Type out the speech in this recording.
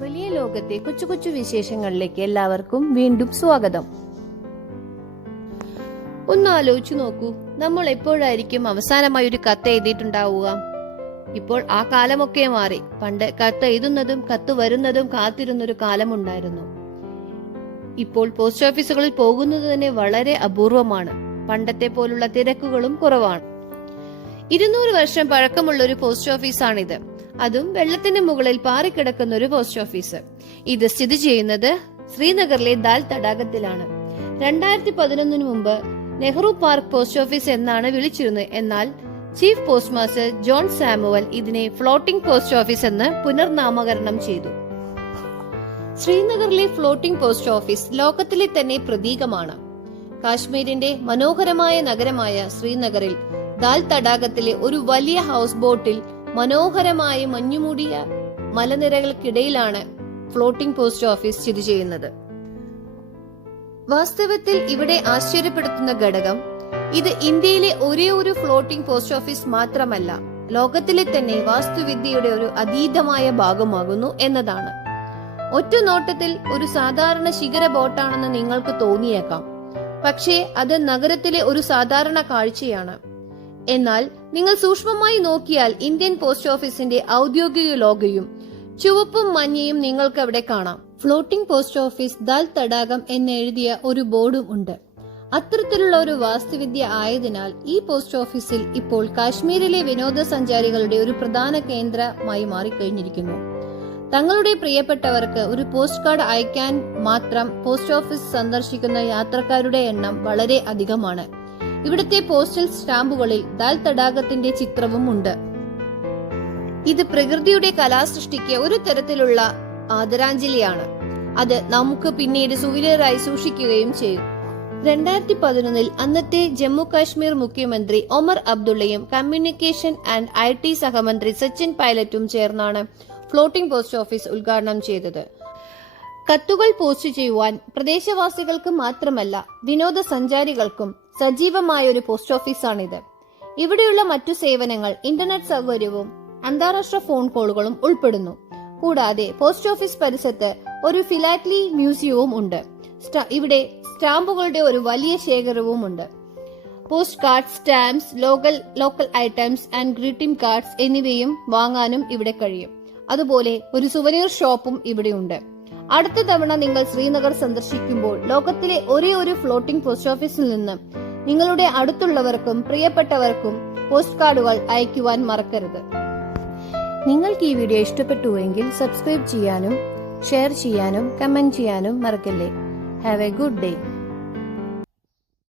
വലിയ ലോകത്തെ കൊച്ചു കൊച്ചു വിശേഷങ്ങളിലേക്ക് എല്ലാവർക്കും വീണ്ടും സ്വാഗതം. ഒന്ന് ആലോചിച്ചു നോക്കൂ, നമ്മൾ എപ്പോഴായിരിക്കും അവസാനമായി ഒരു കത്ത് എഴുതിയിട്ടുണ്ടാവുക? ഇപ്പോൾ ആ കാലമൊക്കെ മാറി. പണ്ട് കത്ത് എഴുതുന്നതും കത്ത് വരുന്നതും കാത്തിരുന്നൊരു കാലമുണ്ടായിരുന്നു. ഇപ്പോൾ പോസ്റ്റ് ഓഫീസുകളിൽ പോകുന്നത് തന്നെ വളരെ അപൂർവമാണ്. പണ്ടത്തെ പോലുള്ള തിരക്കുകളും കുറവാണ്. 200 വർഷം പഴക്കമുള്ള ഒരു പോസ്റ്റ് ഓഫീസാണിത്. അതും വെള്ളത്തിന് മുകളിൽ പാറിക്കിടക്കുന്ന ഒരു പോസ്റ്റ് ഓഫീസ്. ഇത് സ്ഥിതി ചെയ്യുന്നത് ശ്രീനഗറിലെ ദാൽ തടാകത്തിലാണ്. 2011 മുമ്പ് നെഹ്റു പാർക്ക് പോസ്റ്റ് ഓഫീസ് എന്നാണ് വിളിച്ചിരുന്നത്. എന്നാൽ chief post master John Samuel ഇതിനെ ഫ്ലോട്ടിംഗ് പോസ്റ്റ് ഓഫീസ് എന്ന് പുനർനാമകരണം ചെയ്തു. ശ്രീനഗറിലെ ഫ്ലോട്ടിംഗ് പോസ്റ്റ് ഓഫീസ് ലോകത്തിലെ തന്നെ പ്രതീകമാണ്. കാശ്മീരിന്റെ മനോഹരമായ നഗരമായ ശ്രീനഗറിൽ ദാൽ തടാകത്തിലെ ഒരു വലിയ ഹൗസ് ബോട്ടിൽ മനോഹരമായ മഞ്ഞുമൂടിയ മലനിരകൾക്കിടയിലാണ് ഫ്ലോട്ടിംഗ് പോസ്റ്റ് ഓഫീസ് സ്ഥിതി ചെയ്യുന്നത്. വാസ്തവത്തിൽ ഇവിടെ ആശ്ചര്യപ്പെടുത്തുന്ന ഘടകം ഇത് ഇന്ത്യയിലെ ഒരേ ഒരു ഫ്ലോട്ടിംഗ് പോസ്റ്റ് ഓഫീസ് മാത്രമല്ല, ലോകത്തിലെ തന്നെ വാസ്തുവിദ്യയുടെ ഒരു അതീതമായ ഭാഗമാകുന്നു എന്നതാണ്. ഒറ്റ നോട്ടത്തിൽ ഒരു സാധാരണ ശിഖര ബോട്ടാണെന്ന് നിങ്ങൾക്ക് തോന്നിയേക്കാം. പക്ഷേ അത് നഗരത്തിലെ ഒരു സാധാരണ കാഴ്ചയാണ്. എന്നാൽ നിങ്ങൾ സൂക്ഷ്മമായി നോക്കിയാൽ ഇന്ത്യൻ പോസ്റ്റ് ഓഫീസിന്റെ ഔദ്യോഗിക ലോഗോയും ചുവപ്പും മഞ്ഞയും നിങ്ങൾക്ക് അവിടെ കാണാം. ഫ്ലോട്ടിംഗ് പോസ്റ്റ് ഓഫീസ് ദാൽ തടാകം എന്നെഴുതിയ ഒരു ബോർഡും ഉണ്ട്. അത്തരത്തിലുള്ള ഒരു വാസ്തുവിദ്യ ആയതിനാൽ ഈ പോസ്റ്റ് ഓഫീസിൽ ഇപ്പോൾ കാശ്മീരിലെ വിനോദസഞ്ചാരികളുടെ ഒരു പ്രധാന കേന്ദ്രമായി മാറിക്കഴിഞ്ഞിരിക്കുന്നു. തങ്ങളുടെ പ്രിയപ്പെട്ടവർക്ക് ഒരു പോസ്റ്റ് കാർഡ് അയക്കാൻ മാത്രം പോസ്റ്റ് ഓഫീസ് സന്ദർശിക്കുന്ന യാത്രക്കാരുടെ എണ്ണം വളരെ അധികമാണ്. ഇവിടുത്തെ പോസ്റ്റൽ സ്റ്റാമ്പുകളിൽ ദാൽ തടാകത്തിന്റെ ചിത്രവും ഉണ്ട്. ഇത് പ്രകൃതിയുടെ കലാസൃഷ്ടിക്ക് ഒരു തരത്തിലുള്ള ആദരാഞ്ജലിയാണ്. അത് നമുക്ക് പിന്നീട് സുവീനിയറായി സൂക്ഷിക്കുകയും ചെയ്യും. 2011 അന്നത്തെ ജമ്മു കാശ്മീർ മുഖ്യമന്ത്രി ഒമർ അബ്ദുള്ളയും കമ്മ്യൂണിക്കേഷൻ ആൻഡ് IT സഹമന്ത്രി സച്ചിൻ പൈലറ്റും ചേർന്നാണ് ഫ്ലോട്ടിംഗ് പോസ്റ്റ് ഓഫീസ് ഉദ്ഘാടനം ചെയ്തത്. കത്തുകൾ പോസ്റ്റ് ചെയ്യുവാൻ പ്രദേശവാസികൾക്ക് മാത്രമല്ല, വിനോദസഞ്ചാരികൾക്കും സജീവമായ ഒരു പോസ്റ്റ് ഓഫീസാണിത്. ഇവിടെയുള്ള മറ്റു സേവനങ്ങൾ ഇന്റർനെറ്റ് സൗകര്യവും അന്താരാഷ്ട്ര ഫോൺ കോളുകളും ഉൾപ്പെടുന്നു. കൂടാതെ പോസ്റ്റ് ഓഫീസ് പരിസരത്ത് ഒരു ഫിലാറ്റലി മ്യൂസിയവും ഉണ്ട്. ഇവിടെ സ്റ്റാമ്പുകളുടെ ഒരു വലിയ ശേഖരവും ഉണ്ട്. Post card, stamps, local items and greeting cards എന്നിവയും വാങ്ങാനും ഇവിടെ കഴിയും. അതുപോലെ ഒരു സുവനീർ ഷോപ്പും ഇവിടെയുണ്ട്. അടുത്ത തവണ നിങ്ങൾ ശ്രീനഗർ സന്ദർശിക്കുമ്പോൾ ലോകത്തിലെ ഒരേ ഒരു ഫ്ലോട്ടിംഗ് പോസ്റ്റ് ഓഫീസിൽ നിന്ന് നിങ്ങളുടെ അടുത്തുള്ളവർക്കും പ്രിയപ്പെട്ടവർക്കും പോസ്റ്റ് കാർഡുകൾ അയക്കുവാൻ മറക്കരുത്. നിങ്ങൾക്ക് ഈ വീഡിയോ ഇഷ്ടപ്പെട്ടുവെങ്കിൽ സബ്സ്ക്രൈബ് ചെയ്യാനും ഷെയർ ചെയ്യാനും കമന്റ് ചെയ്യാനും മറക്കല്ലേ. Have A good day.